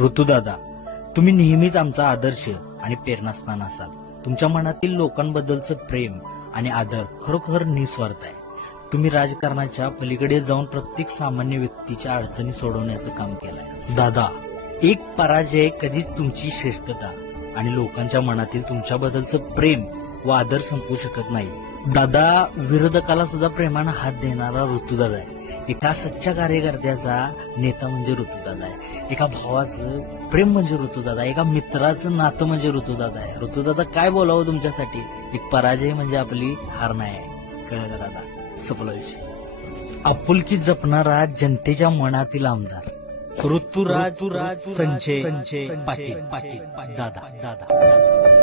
ऋतुदादा, तुम्ही नेहमीच आमचा आदर्श आणि प्रेरणास्थान असाल. तुमच्या मनातील लोकांबद्दलचं प्रेम आणि आदर खरोखर निस्वार्थ आहे. तुम्ही राजकारणाच्या पलीकडे जाऊन प्रत्येक सामान्य व्यक्तीच्या अडचणी सोडवण्याचं काम केलंय. दादा, एक पराजय कधीच तुमची श्रेष्ठता आणि लोकांच्या मनातील तुमच्याबद्दलचं प्रेम व आदर संपवू शकत नाही. दादा, विरोधकाला सुद्धा प्रेमानं हात देणारा ऋतुदादा आहे. एका सच्च्या कार्यकर्त्याचा नेता म्हणजे ऋतुदादा आहे. एका भावाचं प्रेम म्हणजे ऋतुदादा, एका मित्राचं नातं म्हणजे ऋतुदादा आहे. ऋतुदादा, काय बोलावं तुमच्यासाठी? एक पराजय म्हणजे आपली हार नाही आहे. कळलं का दादा? सपला विषय. आपुलकी जपणारा जनतेच्या मनातील आमदार ऋतुराज संजय पाटील. दादा.